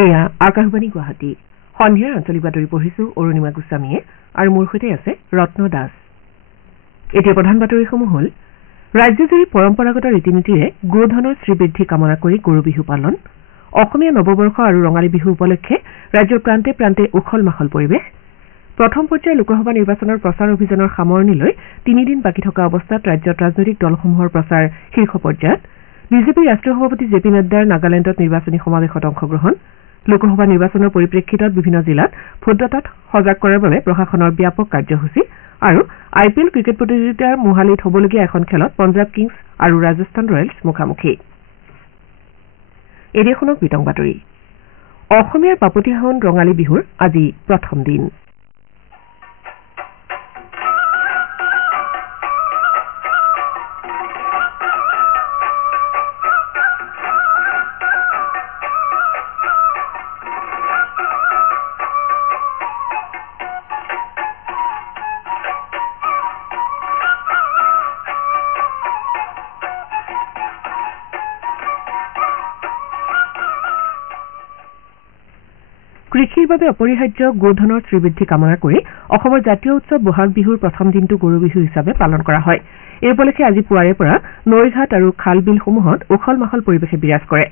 এয়া আকাশবাণী গুৱাহাটী সন্ধিয়াৰ আঞ্চলিক বাতৰি পঢ়িছো অৰুণিমা গোস্বামীয়ে আৰু মোৰ সৈতে আছে ৰত্ন দাস। এতিয়া প্ৰধান বাতৰিসমূহ হ'ল ৰাজ্যজুৰি পৰম্পৰাগত ৰীতি নীতিৰে গোধনৰ শ্ৰীবৃদ্ধি কামনা কৰি গৰু বিহু পালন, অসমীয়া নৱবৰ্ষ আৰু ৰঙালী বিহু উপলক্ষে ৰাজ্যৰ প্ৰান্তে প্ৰান্তে উখল মাখল পৰিৱেশ, প্ৰথম পৰ্যায়ৰ লোকসভা নিৰ্বাচনৰ প্ৰচাৰ অভিযানৰ সামৰণি লৈ 3 দিন বাকী থকা অৱস্থাত ৰাজ্যত ৰাজনৈতিক দলসমূহৰ প্ৰচাৰ শীৰ্ষ পৰ্যায়ত, বিজেপিৰ ৰাষ্ট্ৰীয় সভাপতি জে পি নাড্ডাৰ নাগালেণ্ডত নিৰ্বাচনী সমাৱেশত অংশগ্ৰহণ, লোকসভা নিৰ্বাচনৰ পৰিপ্ৰেক্ষিতত বিভিন্ন জিলাত ভোটদাতাক সজাগ কৰাৰ বাবে প্ৰশাসনৰ ব্যাপক কাৰ্যসূচী আৰু IPL ক্ৰিকেট প্ৰতিযোগিতাৰ মোহালিত হ'বলগীয়া এখন খেলত পঞ্জাৱ কিংছ আৰু ৰাজস্থান ৰয়েলছ মুখামুখি। এই দেখোনক বিতং বাতৰি। অসমীয়াৰ পাপতিসাহোন ৰঙালী বিহুৰ আজি প্ৰথম দিন। কৃষিৰ বাবে অপৰিহাৰ্য গোধনৰ শ্ৰীবৃদ্ধি কামনা কৰি অসমৰ জাতীয় উৎসৱ বহাগ বিহুৰ প্ৰথম দিনটো গৰু বিহু হিচাপে পালন কৰা হয়। এই উপলক্ষে আজি পুৱাৰে পৰা নৈঘাট আৰু খাল বিলসমূহত উখল মাখল পৰিৱেশে বিৰাজ কৰে।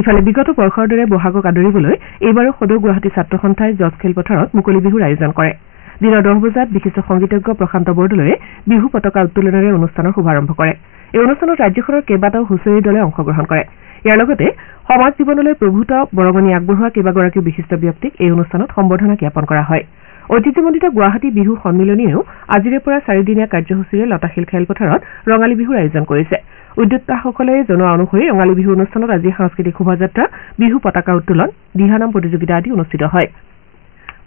ইফালে বিগত বৰ্ষৰ দৰে বহাগক আদৰিবলৈ এইবাৰো সদৌ গুৱাহাটী ছাত্ৰ সন্থাই জজ খেলপথাৰত মুকলি বিহুৰ আয়োজন কৰে। দিনৰ 10 বজাত বিশিষ্ট সংগীতজ্ঞ প্ৰশান্ত বৰদলৈয়ে বিহু পতাকা উত্তোলনেৰে অনুষ্ঠানৰ শুভাৰম্ভ কৰে। এই অনুষ্ঠানত ৰাজ্যখনৰ কেইবাটাও হুঁচৰি দলে অংশগ্ৰহণ কৰে। ইয়াৰ লগতে সমাজ জীৱনলৈ প্ৰভূত বৰঙণি আগবঢ়োৱা কেইবাগৰাকীও বিশিষ্ট ব্যক্তিক এই অনুষ্ঠানত সম্বৰ্ধনা জ্ঞাপন কৰা হয়। ঐতিহ্যমণ্ডিত গুৱাহাটী বিহু সন্মিলনীয়েও আজিৰে পৰা 4দিনীয়া কাৰ্যসূচীৰে লতাশিল খেলপথাৰত ৰঙালী বিহুৰ আয়োজন কৰিছে। উদ্যোক্তাসকলে জনোৱা অনুসৰি ৰঙালী বিহু অনুষ্ঠানত আজি সাংস্কৃতিক শোভাযাত্ৰা, বিহু পতাকা উত্তোলন, দিহানাম প্ৰতিযোগিতা আদি অনুষ্ঠিত হয়।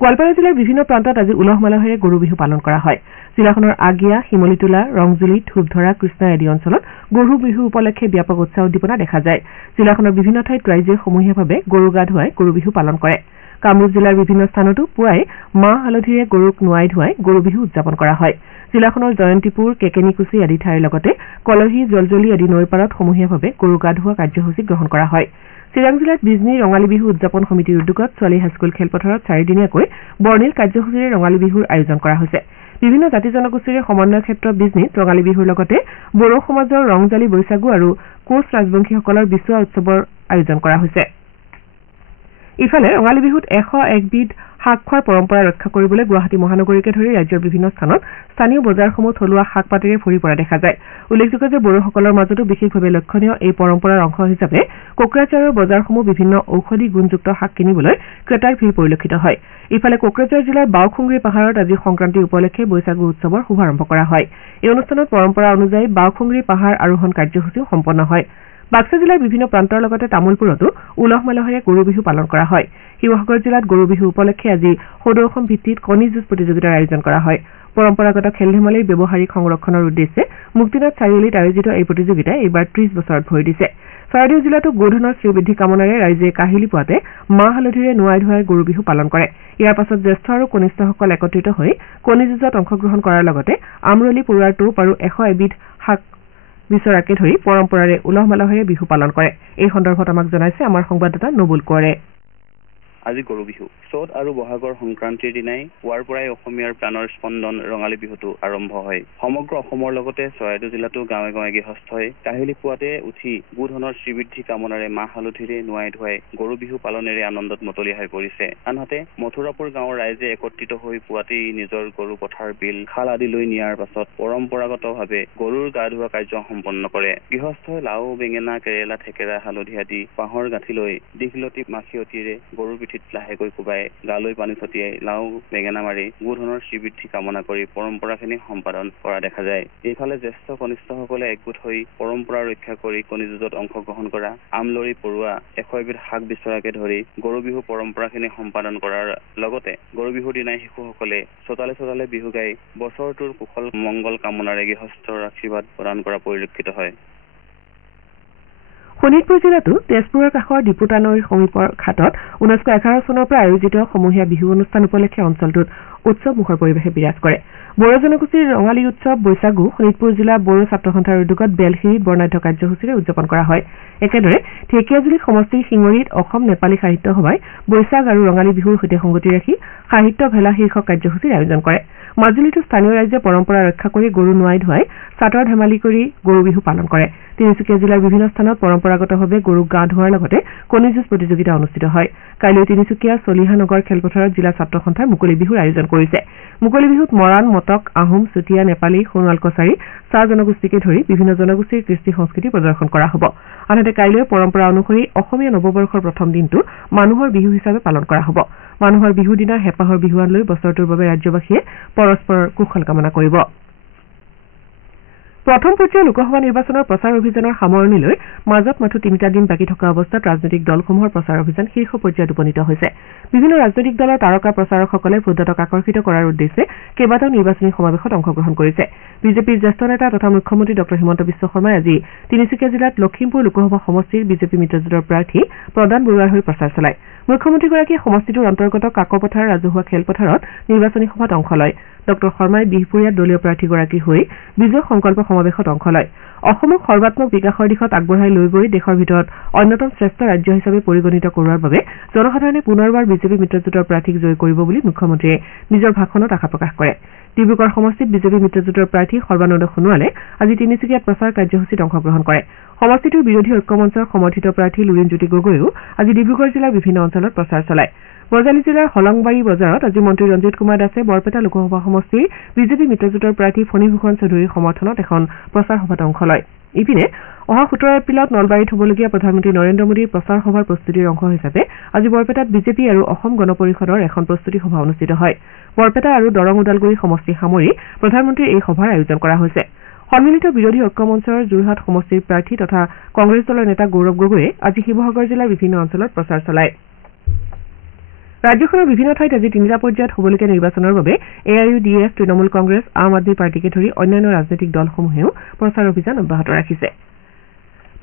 গোৱালপাৰা জিলাৰ বিভিন্ন প্ৰান্তত আজি উলহ মালহেৰে গৰু বিহু পালন কৰা হয়। জিলাখনৰ আগিয়া, শিমলীটোলা, ৰংজুলি, ধূপধৰা, কৃষ্ণা আদি অঞ্চলত গৰু বিহু উপলক্ষে ব্যাপক উৎসাহ উদ্দীপনা দেখা যায়। জিলাখনৰ বিভিন্ন ঠাইত ৰাইজে সমূহীয়াভাৱে গৰু গা ধুৱাই গৰু বিহু পালন কৰে। কামৰূপ জিলাৰ বিভিন্ন স্থানতো পুৱাই মাহ হালধিৰে গৰুক নোৱাই ধুৱাই গৰু বিহু উদযাপন কৰা হয়। জিলাখনৰ জয়ন্তীপুৰ, কেকেনিকুছি আদি ঠাইৰ লগতে কলহী, জলজলি আদি নৈৰ পাৰত সমূহীয়াভাৱে গৰু গা ধুওৱা কাৰ্যসূচী গ্ৰহণ কৰা হয়। চিৰাং জিলাত বিজনী ৰঙালী বিহু উদযাপন সমিতিৰ উদ্যোগত ছোৱালী হাইস্কুল খেলপথাৰত 4দিনীয়াকৈ বৰ্ণিল কাৰ্যসূচীৰে ৰঙালী বিহুৰ আয়োজন কৰা হৈছে। বিভিন্ন জাতি জনগোষ্ঠীৰে সমন্বয় ক্ষেত্ৰ বিজনীত ৰঙালী বিহুৰ লগতে বড়ো সমাজৰ ৰংজালি বৈশাগু আৰু কোচ ৰাজবংশীসকলৰ বিচুৱা উৎসৱৰ আয়োজন কৰা হৈছে। ইফালে ৰঙালী বিহুত 101 বিধ শাক খোৱাৰ পৰম্পৰা ৰক্ষা কৰিবলৈ গুৱাহাটী মহানগৰীকে ধৰি ৰাজ্যৰ বিভিন্ন স্থানত স্থানীয় বজাৰসমূহ থলুৱা শাক পাতেৰে ভৰি পৰা দেখা যায়। উল্লেখযোগ্য যে বড়োসকলৰ মাজতো বিশেষভাৱে লক্ষণীয় এই পৰম্পৰাৰ অংশ হিচাপে কোকৰাঝাৰৰ বজাৰসমূহ বিভিন্ন ঔষধি গুণযুক্ত শাক কিনিবলৈ ক্ৰেতাৰ ভিৰ পৰিলক্ষিত হয়। ইফালে কোকৰাঝাৰ জিলাৰ বাওখুংগ্ৰী পাহাৰত আজি সংক্ৰান্তি উপলক্ষে বৈশাগু উৎসৱৰ শুভাৰম্ভ কৰা হয়। এই অনুষ্ঠানত পৰম্পৰা অনুযায়ী বাওখুংগ্ৰী পাহাৰ আৰোহণ কাৰ্যসূচীও সম্পন্ন হয়। বাক্সা জিলাৰ বিভিন্ন প্ৰান্তৰ লগতে তামোলপুৰতো উলহ মালহেৰে গৰু বিহু পালন কৰা হয়। শিৱসাগৰ জিলাত গৰু বিহু উপলক্ষে আজি সদৌ অসম ভিত্তিত কণী যুঁজ প্ৰতিযোগিতাৰ আয়োজন কৰা হয়। পৰম্পৰাগত খেল ধেমালিৰ ব্যৱহাৰিক সংৰক্ষণৰ উদ্দেশ্যে মুক্তিনাথ চাৰিআলিত আয়োজিত এই প্ৰতিযোগিতাই এইবাৰ 30 বছৰত ভৰি দিছে। চৰাইদেউ জিলাতো গোধনৰ শ্ৰীবৃদ্ধি কামনাৰে ৰাইজে কাহিলী পুৱাতে মাহ হালধিৰে নোৱাই ধুৱাই গৰু বিহু পালন কৰে। ইয়াৰ পাছত জ্যেষ্ঠ আৰু কনিষ্ঠসকল একত্ৰিত হৈ কণী যুঁজত অংশগ্ৰহণ কৰাৰ লগতে আমৰলি পৰুৱাৰ টোপ আৰু 101 বিধ শাক বিচৰাকে ধৰি পৰম্পৰাৰে উলহ মালহেৰে বিহু পালন কৰে। এই সন্দৰ্ভত আমাক জনাইছে আমাৰ সংবাদদাতা নবুল কোঁৱৰে। আজি গৰু বিহু চ'ত আৰু বহাগৰ সংক্ৰান্তিৰ দিনাই পুৱাৰ পৰাই অসমীয়াৰ প্ৰাণৰ স্পন্দন ৰঙালী বিহুটো আৰম্ভ হয়। সমগ্ৰ অসমৰ লগতে চৰাইদেউ জিলাতো গাঁৱে গাঁৱে গৃহস্থই কাহিলী পুৱাতে উঠি গোধনৰ শ্ৰীবৃদ্ধি কামনাৰে মাহ হালধিৰে নোৱাই ধুৱাই গৰু বিহু পালনেৰে আনন্দত মতলীয়া হৈ পৰিছে। আনহাতে মথুৰাপুৰ গাঁৱৰ ৰাইজে একত্ৰিত হৈ পুৱাতেই নিজৰ গৰু পথাৰ, বিল, খাল আদিলৈ নিয়াৰ পাছত পৰম্পৰাগতভাৱে গৰুৰ গা ধোৱা কাৰ্য সম্পন্ন কৰে। গৃহস্থই লাও, বেঙেনা, কেৰেলা, থেকেৰা, হালধি আদি বাঁহৰ গাঁঠি লৈ দীঘলতি মাখিয়তিৰে গৰুৰ লাহেকৈ কোবাই গালৈ পানী ছটিয়াই লাও বেঙেনা মাৰি গোধনৰ শ্ৰীবৃদ্ধি কামনা কৰি পৰম্পৰাখিনি সম্পাদন কৰা দেখা যায়। এইফালে জ্যেষ্ঠ কনিষ্ঠসকলে একগোট হৈ পৰম্পৰা ৰক্ষা কৰি কণী যুঁজত অংশগ্ৰহণ কৰা, আমলৰি পৰুৱা, 100 বিধ শাক বিচৰাকে ধৰি গৰু বিহু পৰম্পৰাখিনি সম্পাদন কৰাৰ লগতে গৰু বিহুৰ দিনাই শিশুসকলে চোতালে চোতালে বিহু গাই বছৰটোৰ কুশল মংগল কামনাৰে গৃহস্থৰ আশীৰ্বাদ প্ৰদান কৰা পৰিলক্ষিত হয়। শোণিতপুৰ জিলাতো তেজপুৰৰ কাষৰ ডিপুতা নৈৰ সমীপৰ ঘাটত 1911 চনৰ পৰা আয়োজিত সমূহীয়া বিহু অনুষ্ঠান উপলক্ষে অঞ্চলটোত উৎসৱমুখৰ পৰিৱেশে বিৰাজ কৰে বড়ো জনগোষ্ঠীৰ ৰঙালী উৎসৱ বৈশাগু শোণিতপুৰ জিলা বড়ো ছাত্ৰ সন্থাৰ উদ্যোগত বেলখিৰিত বৰ্ণাঢ্য কাৰ্যসূচীৰে উদযাপন কৰা হয় একেদৰে ঢেকিয়াজুলি সমষ্টিৰ শিঙৰিত অসম নেপালী সাহিত্য সভাই বৈশাখ আৰু ৰঙালী বিহুৰ সৈতে সংগতি ৰাখি সাহিত্য ভেলা শীৰ্ষক কাৰ্যসূচীৰ আয়োজন কৰে মাজুলীতো স্থানীয় ৰাইজে পৰম্পৰা ৰক্ষা কৰি গৰু নোৱাই ধুৱাই চাটৰ ধেমালি কৰি গৰু বিহু পালন কৰে তিনিচুকীয়া জিলাৰ বিভিন্ন স্থানত পৰম্পৰাগতভাৱে গৰুক গা ধোৱাৰ লগতে কণী যুঁজ প্ৰতিযোগিতা অনুষ্ঠিত হয় কাইলৈ তিনিচুকীয়া চলিহানগৰ খেলপথাৰত জিলা ছাত্ৰ সন্থাই মুকলি বিহুৰ আয়োজন কৰিছে মুকলি বিহুত মৰাণ মটক আহোম চুতীয়া নেপালী সোণোৱাল কছাৰী চাহ জনগোষ্ঠীকে ধৰি বিভিন্ন জনগোষ্ঠীৰ কৃষ্টি সংস্কৃতি প্ৰদৰ্শন কৰা হ'ব আনহাতে কাইলৈ পৰম্পৰা অনুসৰি অসমীয়া নৱবৰ্ষৰ প্ৰথম দিনটো মানুহৰ বিহু হিচাপে পালন কৰা হ'ব মানুহৰ বিহুৰ দিনা হেঁপাহৰ বিহুৱান লৈ বছৰটোৰ বাবে ৰাজ্যবাসীয়ে পৰস্পৰৰ কুশল কামনা কৰিব প্ৰথম পৰ্যায়ৰ লোকসভা নিৰ্বাচনৰ প্ৰচাৰ অভিযানৰ সামৰণি লৈ মাজত মাথো ৩টা দিন বাকী থকা অৱস্থাত ৰাজনৈতিক দলসমূহৰ প্ৰচাৰ অভিযান শীৰ্ষ পৰ্যায়ত উপনীত হৈছে বিভিন্ন ৰাজনৈতিক দলৰ তাৰকা প্ৰচাৰকসকলে ভোটদাতাক আকৰ্ষিত কৰাৰ উদ্দেশ্যে কেইবাটাও নিৰ্বাচনী সমাৱেশত অংশগ্ৰহণ কৰিছে বিজেপিৰ জ্যেষ্ঠ নেতা তথা মুখ্যমন্ত্ৰী ডঃ হিমন্ত বিশ্ব শৰ্মাই আজি তিনিচুকীয়া জিলাত লখিমপুৰ লোকসভা সমষ্টিৰ বিজেপি মিত্ৰজোঁটৰ প্ৰাৰ্থী প্ৰদান বৰুৱাৰ হৈ প্ৰচাৰ চলায় মুখ্যমন্ত্ৰীগৰাকীয়ে সমষ্টিটোৰ অন্তৰ্গত কাকপথাৰ ৰাজহুৱা খেলপথাৰত নিৰ্বাচনী সভাত অংশ লয় ডঃ শৰ্মাই বিহপুৰীয়াত দলীয় প্ৰাৰ্থীগৰাকীৰ হৈ বিজয় সংকল্প সমাৱেশত অংশ লয় অসমক সৰ্বাত্মক বিকাশৰ দিশত আগবঢ়াই লৈ গৈ দেশৰ ভিতৰত অন্যতম শ্ৰেষ্ঠ ৰাজ্য হিচাপে পৰিগণিত কৰোৱাৰ বাবে জনসাধাৰণে পুনৰবাৰ বিজেপি মিত্ৰজোঁটৰ প্ৰাৰ্থীক জয়ী কৰিব বুলি মুখ্যমন্ত্ৰীয়ে নিজৰ ভাষণত আশা প্ৰকাশ কৰে ডিব্ৰুগড় সমষ্টিত বিজেপি মিত্ৰজোঁটৰ প্ৰাৰ্থী সৰ্বানন্দ সোণোৱালে আজি তিনিচুকীয়াত প্ৰচাৰ কাৰ্যসূচীত অংশগ্ৰহণ কৰে সমষ্টিটোৰ বিৰোধী ঐক্যমঞ্চৰ সমৰ্থিত প্ৰাৰ্থী লুৰিণজ্যোতি গগৈয়েও আজি ডিব্ৰুগড় জিলাৰ বিভিন্ন অঞ্চলত প্ৰচাৰ চলায় বজালী জিলাৰ হলংবাৰী বজাৰত আজি মন্ত্ৰী ৰঞ্জিত কুমাৰ দাসে বৰপেটা লোকসভা সমষ্টিৰ বিজেপি মিত্ৰজোঁটৰ প্ৰাৰ্থী ফণীভূষণ চৌধুৰীৰ সমৰ্থনত এখন প্ৰচাৰ সভাত অংশ লয় ইপিনে অহা 17 এপ্ৰিলত নলবাৰীত হ'বলগীয়া প্ৰধানমন্ত্ৰী নৰেন্দ্ৰ মোদীৰ প্ৰচাৰ সভাৰ প্ৰস্তুতিৰ অংশ হিচাপে আজি বৰপেটাত বিজেপি আৰু অসম গণ পৰিষদৰ এখন প্ৰস্তুতি সভা অনুষ্ঠিত হয় বৰপেটা আৰু দৰং ওদালগুৰি সমষ্টি সামৰি প্ৰধানমন্ত্ৰীৰ এই সভাৰ আয়োজন কৰা হৈছে সন্মিলিত বিৰোধী ঐক্যমঞ্চৰ যোৰহাট সমষ্টিৰ প্ৰাৰ্থী তথা কংগ্ৰেছ দলৰ নেতা গৌৰৱ গগৈয়ে আজি শিৱসাগৰ জিলাৰ বিভিন্ন অঞ্চলত প্ৰচাৰ চলায় ৰাজ্যখনৰ বিভিন্ন ঠাইত আজি 3টা পৰ্যায়ত হ'বলগীয়া নিৰ্বাচনৰ বাবে AIUDF তৃণমূল কংগ্ৰেছ আম আদমী পাৰ্টিকে ধৰি অন্যান্য ৰাজনৈতিক দলসমূহেও প্ৰচাৰ অভিযান অব্যাহত ৰাখিছে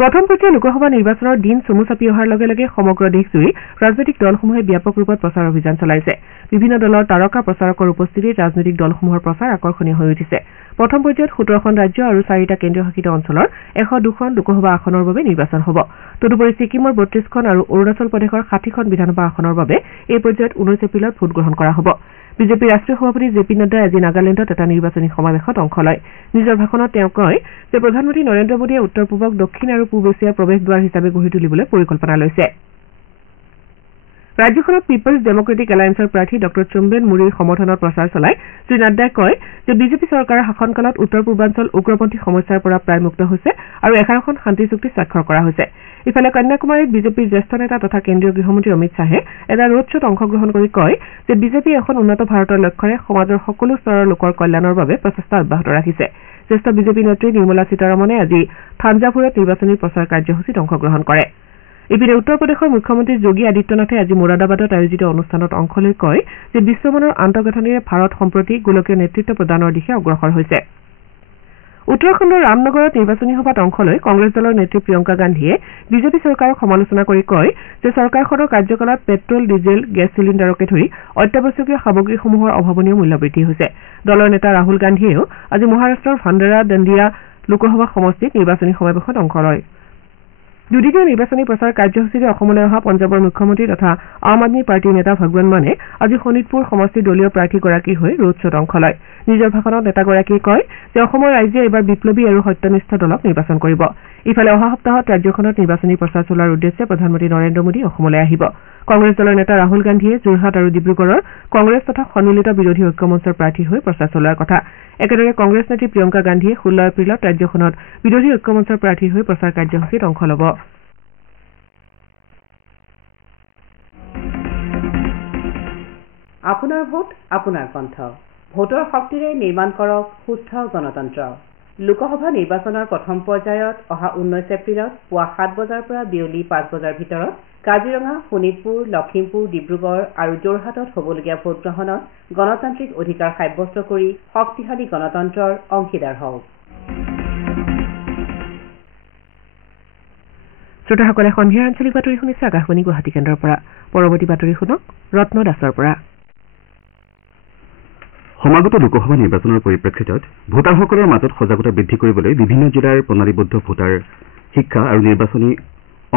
প্ৰথম পৰ্যায়ৰ লোকসভা নিৰ্বাচনৰ দিন চমু চাপি অহাৰ লগে লগে সমগ্ৰ দেশজুৰি ৰাজনৈতিক দলসমূহে ব্যাপক ৰূপত প্ৰচাৰ অভিযান চলাইছে বিভিন্ন দলৰ তাৰকা প্ৰচাৰকৰ উপস্থিতিত ৰাজনৈতিক দলসমূহৰ প্ৰচাৰ আকৰ্ষণীয় হৈ উঠিছে প্ৰথম পৰ্যায়ত 17খন ৰাজ্য আৰু 4টা কেন্দ্ৰীয় শাসিত অঞ্চলৰ 102খন লোকসভা আসনৰ বাবে নিৰ্বাচন হ'ব তদুপৰি ছিকিমৰ 32খন আৰু অৰুণাচল প্ৰদেশৰ 60খন বিধানসভা আসনৰ বাবে এই পৰ্যায়ত 19 এপ্ৰিলত ভোট গ্ৰহণ কৰা হ'ব বিজেপিৰ ৰাষ্ট্ৰীয় সভাপতি জেপি নাড্ডাই আজি নাগালেণ্ডত এটা নিৰ্বাচনী সমাৱেশত অংশ লয় নিজৰ ভাষণত তেওঁ কয় যে প্ৰধানমন্ত্ৰী নৰেন্দ্ৰ মোদীয়ে উত্তৰ পূবক দক্ষিণ আৰু পূব এছিয়াৰ প্ৰৱেশ দ্বাৰ হিচাপে গঢ়ি তুলিবলৈ পৰিকল্পনা লৈছে ৰাজ্যখনত পিপলছ ডেমক্ৰেটিক এলায়েন্সৰ প্ৰাৰ্থী ডঃ চুম্বেন মুৰীৰ সমৰ্থনত প্ৰচাৰ চলাই শ্ৰী নাড্ডাই কয় যে বিজেপি চৰকাৰৰ শাসনকালত উত্তৰ পূৰ্বাঞ্চল উগ্ৰপন্থী সমস্যাৰ পৰা প্ৰায় মুক্ত হৈছে আৰু 11খন শান্তি চুক্তি স্বাক্ষৰ কৰা হৈছে ইফালে কন্যাকুমাৰীত বিজেপিৰ জ্যেষ্ঠ নেতা তথা কেন্দ্ৰীয় গৃহমন্ত্ৰী অমিত শ্বাহে এটা ৰোড শ্বত অংশগ্ৰহণ কৰি কয় যে বিজেপি এখন উন্নত ভাৰতৰ লক্ষ্যৰে সমাজৰ সকলো স্তৰৰ লোকৰ কল্যাণৰ বাবে প্ৰচেষ্টা অব্যাহত ৰাখিছে জ্যেষ্ঠ বিজেপি নেত্ৰী নিৰ্মলা সীতাৰমণে আজি থাঞ্জাভুৰত নিৰ্বাচনী প্ৰচাৰ কাৰ্যসূচীত অংশগ্ৰহণ কৰে ইপিনে উত্তৰ প্ৰদেশৰ মুখ্যমন্ত্ৰী যোগী আদিত্যনাথে আজি মোৰাদাবাদত আয়োজিত অনুষ্ঠানত অংশ লৈ কয় যে বিশ্বমানৰ আন্তঃগাঁথনিৰে ভাৰত সম্প্ৰতি গোলকীয় নেতৃত্ব প্ৰদানৰ দিশে অগ্ৰসৰ হৈছে উত্তৰাখণ্ডৰ ৰামনগৰত নিৰ্বাচনী সভাত অংশ লৈ কংগ্ৰেছ দলৰ নেত্ৰী প্ৰিয়ংকা গান্ধীয়ে বিজেপি চৰকাৰক সমালোচনা কৰি কয় যে চৰকাৰখনৰ কাৰ্যকালত পেট্ৰল ডিজেল গেছ চিলিণ্ডাৰকে ধৰি অত্যাৱশ্যকীয় সামগ্ৰীসমূহৰ অভাৱনীয় মূল্য বৃদ্ধি হৈছে দলৰ নেতা ৰাহুল গান্ধীয়েও আজি মহাৰাষ্ট্ৰৰ ভাণ্ডাৰা দণ্ডিয়া লোকসভা সমষ্টিত নিৰ্বাচনী সমাৱেশত অংশ লয় দুদিনীয়া নিৰ্বাচনী প্ৰচাৰ কাৰ্যসূচীৰে অসমলৈ অহা পঞ্জাৱৰ মুখ্যমন্ত্ৰী তথা আম আদমী পাৰ্টীৰ নেতা ভগৱান মানে আজি শোণিতপুৰ সমষ্টিৰ দলীয় প্ৰাৰ্থীগৰাকীৰ হৈ ৰোড শ্বত অংশ লয় নিজৰ ভাষণত নেতাগৰাকীয়ে কয় যে অসমৰ ৰাইজে এইবাৰ বিপ্লৱী আৰু সত্যনিষ্ঠ দলক নিৰ্বাচন কৰিব ইফালে অহা সপ্তাহত ৰাজ্যখনত নিৰ্বাচনী প্ৰচাৰ চলোৱাৰ উদ্দেশ্যে প্ৰধানমন্ত্ৰী নৰেন্দ্ৰ মোদী অসমলৈ আহিব কংগ্ৰেছ দলৰ নেতা ৰাহুল গান্ধীয়ে যোৰহাট আৰু ডিব্ৰুগড়ৰ কংগ্ৰেছ তথা সন্মিলিত বিৰোধী ঐক্যমঞ্চৰ প্ৰাৰ্থী হৈ প্ৰচাৰ চলোৱাৰ কথা একেদৰে কংগ্ৰেছ নেত্ৰী প্ৰিয়ংকা গান্ধীয়ে 16 এপ্ৰিলত ৰাজ্যখনত বিৰোধী ঐক্যমঞ্চৰ প্ৰাৰ্থী হৈ প্ৰচাৰ কাৰ্যসূচীত অংশ ল'ব আপোনাৰ ভোট আপোনাৰ কণ্ঠ ভোটৰ শক্তিৰে নিৰ্মাণ কৰক সুস্থ গণতন্ত্ৰ লোকসভা নিৰ্বাচনৰ প্ৰথম পৰ্যায়ত অহা 19 এপ্ৰিলত পুৱা 7 বজাৰ পৰা বিয়লি 5 বজাৰ ভিতৰত কাজিৰঙা শোণিতপুৰ লখিমপুৰ ডিব্ৰুগড় আৰু যোৰহাটত হ'বলগীয়া ভোটগ্ৰহণত গণতান্ত্ৰিক অধিকাৰ সাব্যস্ত কৰি শক্তিশালী গণতন্ত্ৰৰ অংশীদাৰ হওক শ্ৰোতাসকলে সন্ধিয়াৰ আঞ্চলিক বাতৰি শুনিছে আকাশবাণী গুৱাহাটী কেন্দ্ৰৰ পৰা পৰৱৰ্তী বাতৰি শুনক ৰত্ন দাসৰ পৰা সমাগত লোকসভা নিৰ্বাচনৰ পৰিপ্ৰেক্ষিতত ভোটাৰসকলৰ মাজত সজাগতা বৃদ্ধি কৰিবলৈ বিভিন্ন জিলাৰ প্ৰণালীবদ্ধ ভোটাৰ শিক্ষা আৰু নিৰ্বাচনী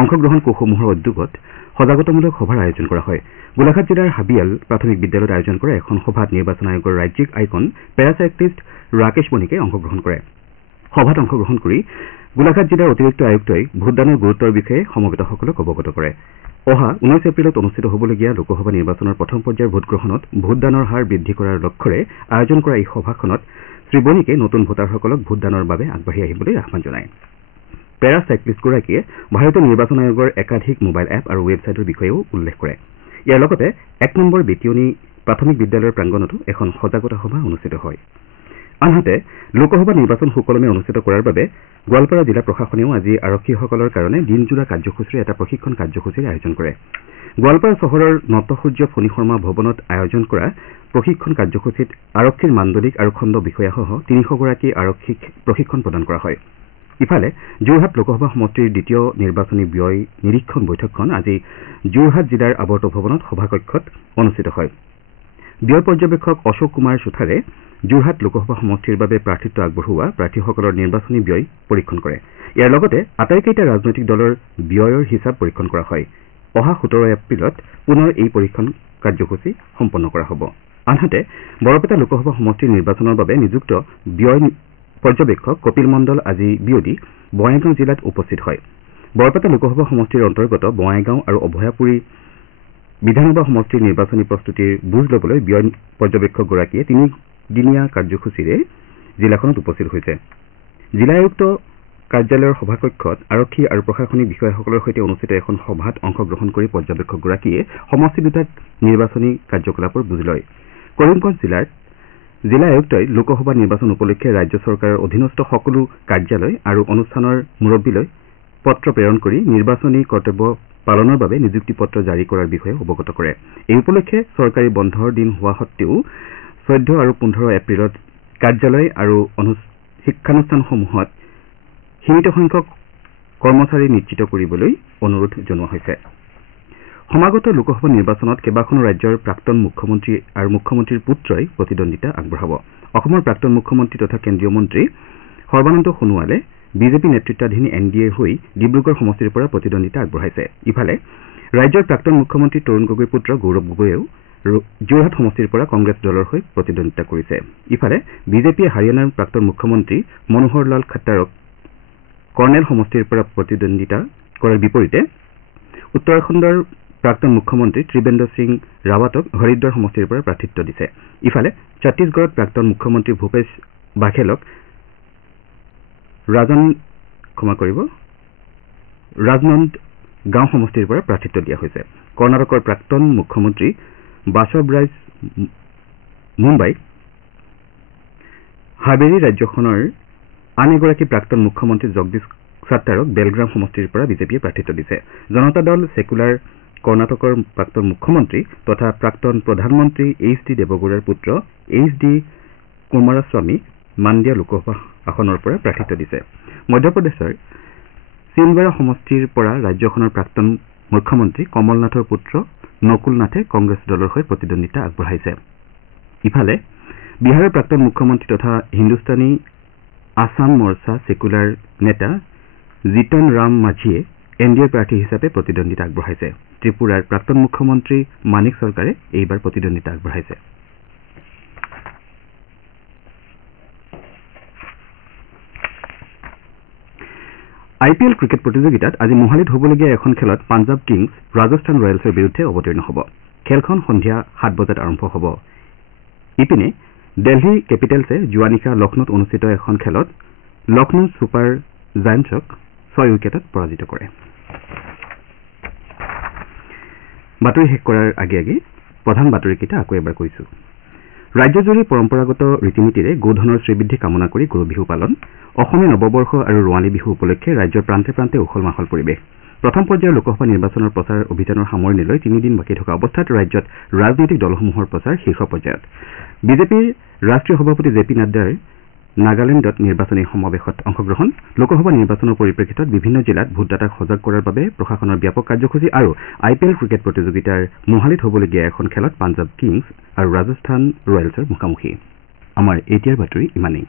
অংশগ্ৰহণ কোষসমূহৰ উদ্যোগত সজাগতামূলক সভাৰ আয়োজন কৰা হয়। গোলাঘাট জিলাৰ হাবিয়াল প্ৰাথমিক বিদ্যালয়ত আয়োজন কৰা এখন সভাত নিৰ্বাচন আয়োগৰ ৰাজ্যিক আইকন পেৰাচাইক্লিষ্ট ৰাকেশ মণিকে অংশগ্ৰহণ কৰে। সভাত অংশগ্ৰহণ কৰি গোলাঘাট জিলাৰ অতিৰিক্ত আয়ুক্তই ভোটদানৰ গুৰুত্বৰ বিষয়ে সমবেতসকলক অৱগত কৰে। অহা 19 এপ্ৰিলত অনুষ্ঠিত হ'বলগীয়া লোকসভা নিৰ্বাচনৰ প্ৰথম পৰ্যায়ৰ ভোটগ্ৰহণত ভোটদানৰ হাৰ বৃদ্ধি কৰাৰ লক্ষ্যৰে আয়োজন কৰা এই সভাখনত শ্ৰীবণিকে নতুন ভোটাৰসকলক ভোটদানৰ বাবে আগবাঢ়ি আহিবলৈ আহ্বান জনায়। পেৰা চাইক্লিষ্টগৰাকীয়ে ভাৰতীয় নিৰ্বাচন আয়োগৰ একাধিক মোবাইল এপ আৰু ৱেবছাইটৰ বিষয়েও উল্লেখ কৰে। ইয়াৰ লগতে 1 নম্বৰ বেটিয়নী প্ৰাথমিক বিদ্যালয়ৰ প্ৰাংগণতো এখন সজাগতা সভা অনুষ্ঠিত হয়। আনহাতে লোকসভা নিৰ্বাচন সুকলমে অনুষ্ঠিত কৰাৰ বাবে গোৱালপাৰা জিলা প্ৰশাসনেও আজি আৰক্ষীসকলৰ কাৰণে দিনজোৰা কাৰ্যসূচীৰ এটা প্ৰশিক্ষণ কাৰ্যসূচীৰ আয়োজন কৰে। গোৱালপাৰা চহৰৰ নটসূৰ্য ফণী শৰ্মা ভৱনত আয়োজন কৰা প্ৰশিক্ষণ কাৰ্যসূচীত আৰক্ষীৰ মাণ্ডলিক আৰু খণ্ড বিষয়াসহ 300 গৰাকী আৰক্ষীক প্ৰশিক্ষণ প্ৰদান কৰা হয়। ইফালে যোৰহাট লোকসভা সমষ্টিৰ দ্বিতীয় নিৰ্বাচনী ব্যয় নিৰীক্ষণ বৈঠকখন আজি যোৰহাট জিলাৰ আৱৰ্ত ভৱনত সভাকক্ষত অনুষ্ঠিত হয়। ব্যয় পৰ্যবেক্ষক অশোক কুমাৰ চুথাৰে যোৰহাট লোকসভা সমষ্টিৰ বাবে প্ৰাৰ্থিত্ব আগবঢ়োৱা প্ৰাৰ্থীসকলৰ নিৰ্বাচনী ব্যয় পৰীক্ষণ কৰে। ইয়াৰ লগতে আটাইকেইটা ৰাজনৈতিক দলৰ ব্যয়ৰ হিচাপ পৰীক্ষণ কৰা হয়। অহা 17 এপ্ৰিলত পুনৰ এই পৰীক্ষণ কাৰ্যসূচী সম্পন্ন কৰা হ'ব। আনহাতে বৰপেটা লোকসভা সমষ্টিৰ নিৰ্বাচনৰ বাবে নিযুক্ত ব্যয় পৰ্যবেক্ষক কপিল মণ্ডল আজি বিয়লি বঙাইগাঁও জিলাত উপস্থিত হয়। বৰপেটা লোকসভা সমষ্টিৰ অন্তৰ্গত বঙাইগাঁও আৰু অভয়াপুৰী বিধানসভা সমষ্টিৰ নিৰ্বাচনী প্ৰস্তুতিৰ বুজ ল'বলৈ ব্যয় পৰ্যবেক্ষকগৰাকীয়ে 3 দিনীয়া কাৰ্যসূচীৰে জিলাখনত উপস্থিত হৈছে। জিলা আয়ুক্ত কাৰ্যালয়ৰ সভাকক্ষত আৰক্ষী আৰু প্ৰশাসনিক বিষয়াসকলৰ সৈতে অনুষ্ঠিত এখন সভাত অংশগ্ৰহণ কৰি পৰ্যবেক্ষকগৰাকীয়ে সমষ্টি দুটাত নিৰ্বাচনী কাৰ্যকলাপৰ বুজ লয়। কৰিমগঞ্জ জিলাৰ জিলা আয়ুক্তই লোকসভা নিৰ্বাচন উপলক্ষে ৰাজ্য চৰকাৰৰ অধীনস্থ সকলো কাৰ্যালয় আৰু অনুষ্ঠানৰ মুৰব্বীলৈ পত্ৰ প্ৰেৰণ কৰি নিৰ্বাচনী কৰ্তব্য পালনৰ বাবে নিযুক্তি পত্ৰ জাৰি কৰাৰ বিষয়ে অৱগত কৰে। এই উপলক্ষে চৰকাৰী বন্ধৰ দিন হোৱা সত্ত্বেও 14 আৰু 15 এপ্ৰিলত কাৰ্যালয় আৰু শিক্ষানুষ্ঠানসমূহত সীমিত সংখ্যক কৰ্মচাৰী নিশ্চিত কৰিবলৈ অনুৰোধ জনোৱা হৈছে। সমাগত লোকসভা নিৰ্বাচনত কেইবাখনো ৰাজ্যৰ প্ৰাক্তন মুখ্যমন্ত্ৰী আৰু মুখ্যমন্ত্ৰীৰ পুত্ৰই প্ৰতিদ্বন্দ্বিতা আগবঢ়াব। অসমৰ প্ৰাক্তন মুখ্যমন্ত্ৰী তথা কেন্দ্ৰীয় মন্ত্ৰী সৰ্বানন্দ সোণোৱালে বিজেপি নেতৃত্বাধীন NDAৰ হৈ ডিব্ৰুগড় সমষ্টিৰ পৰা প্ৰতিদ্বন্দ্বিতা আগবঢ়াইছে। ইফালে ৰাজ্যৰ প্ৰাক্তন মুখ্যমন্ত্ৰী তৰুণ গগৈৰ পুত্ৰ গৌৰৱ গগৈয়েও যোৰহাট সমষ্টিৰ পৰা কংগ্ৰেছ দলৰ হৈ প্ৰতিদ্বন্দ্বিতা কৰিছে। ইফালে বিজেপিয়ে হাৰিয়ানাৰ প্ৰাক্তন মুখ্যমন্ত্ৰী মনোহৰ লাল খাট্টাৰক কৰ্ণেল সমষ্টিৰ পৰা প্ৰতিদ্বন্দ্বিতা কৰাৰ বিপৰীতে উত্তৰাখণ্ডৰ প্ৰাক্তন মুখ্যমন্ত্ৰী ত্ৰিবেন্দ্ৰ সিং ৰাৱাটক হৰিদ্বাৰ সমষ্টিৰ পৰা প্ৰাৰ্থিত্ব দিছে। ইফালে ছত্তীশগড়ত প্ৰাক্তন মুখ্যমন্ত্ৰী ভূপেশ বাঘেলক ৰাজনন্দ গাঁও সমষ্টিৰ পৰা প্ৰাৰ্থিত্ব দিয়া হৈছে। কৰ্ণাটকৰ প্ৰাক্তন মুখ্যমন্ত্ৰী বাসৱ ৰাজ মুম্বাইক হাবেৰী ৰাজ্যখনৰ আন এগৰাকী প্ৰাক্তন মুখ্যমন্ত্ৰী জগদীশ ছাট্টাৰক বেলগ্ৰাম সমষ্টিৰ পৰা বিজেপিয়ে প্ৰাৰ্থিত্ব দিছে। জনতা দল ছেকুলাৰ কৰ্ণাটকৰ প্ৰাক্তন মুখ্যমন্ত্ৰী তথা প্ৰাক্তন প্ৰধানমন্ত্ৰী HD দেৱগৌড়াৰ পুত্ৰ HD কুমাৰস্বামী মাণ্ডিয়া লোকসভা আসনৰ পৰা প্ৰাৰ্থিত্ব দিছে। মধ্যপ্ৰদেশৰ চিন্দৱাৰা সমষ্টিৰ পৰা ৰাজ্যখনৰ প্ৰাক্তন মুখ্যমন্ত্ৰী কমল নাথৰ পুত্ৰ নকুল নাথে কংগ্ৰেছ দলৰ হৈ প্ৰতিদ্বন্দ্বিতা আগবঢ়াইছে। ইফালে বিহাৰৰ প্ৰাক্তন মুখ্যমন্ত্ৰী তথা হিন্দুস্তানী আছাম মৰ্চা ছেকুলাৰ নেতা জিতন ৰাম মাঝিয়ে NDAৰ প্ৰাৰ্থী হিচাপে প্ৰতিদ্বন্দ্বিতা আগবঢ়াইছে। ত্ৰিপুৰাৰ প্ৰাক্তন মুখ্যমন্ত্ৰী মানিক চৰকাৰে এইবাৰ প্ৰতিদ্বন্দ্বিতা আগবঢ়াইছে। IPL ক্ৰিকেট প্ৰতিযোগিতাত আজি মোহালিত হ'বলগীয়া এখন খেলত পাঞ্জাৱ কিংছ ৰাজস্থান ৰয়েলছৰ বিৰুদ্ধে অৱতীৰ্ণ হ'ব। খেলখন সন্ধিয়া 7 বজাত আৰম্ভ হ'ব। ইপিনে দিল্লী কেপিটেলছে যোৱা নিশা লক্ষ্ণৌত অনুষ্ঠিত এখন খেলত লক্ষ্ণৌ ছুপাৰ জায়াণ্টছক 6 উইকেটত পৰাজিত কৰে। বাতৰি শেষ কৰাৰ আগে আগে প্ৰধান বাতৰিকেইটা আকৌ এবাৰ কৈছো। ৰাজ্যজুৰি পৰম্পৰাগত ৰীতি নীতিৰে গোধনৰ শ্ৰীবৃদ্ধি কামনা কৰি গৰু বিহু পালন। অসমীয়া নৱবৰ্ষ আৰু ৰঙালী বিহু উপলক্ষে ৰাজ্যৰ প্ৰান্তে প্ৰান্তে উখল মাখল পৰিৱেশ। প্ৰথম পৰ্যায়ৰ লোকসভা নিৰ্বাচনৰ প্ৰচাৰ অভিযানৰ সামৰণিলৈ 3 দিন বাকী থকা অৱস্থাত ৰাজ্যত ৰাজনৈতিক দলসমূহৰ প্ৰচাৰ শীৰ্ষ পৰ্যায়ত। বিজেপিৰ ৰাষ্ট্ৰীয় সভাপতি JP নাড্ডাৰ নাগালেণ্ডত নিৰ্বাচনী সমাৱেশত অংশগ্ৰহণ। লোকসভা নিৰ্বাচনৰ পৰিপ্ৰেক্ষিতত বিভিন্ন জিলাত ভোটদাতাক সজাগ কৰাৰ বাবে প্ৰশাসনৰ ব্যাপক কাৰ্যসূচী আৰু IPL ক্ৰিকেট প্ৰতিযোগিতাৰ মোহালিত হ'বলগীয়া এখন খেলত পাঞ্জাৱ কিংছ আৰু ৰাজস্থান ৰয়েলছৰ মুখামুখি। আমাৰ এতিয়াৰ বাতৰি ইমানেই।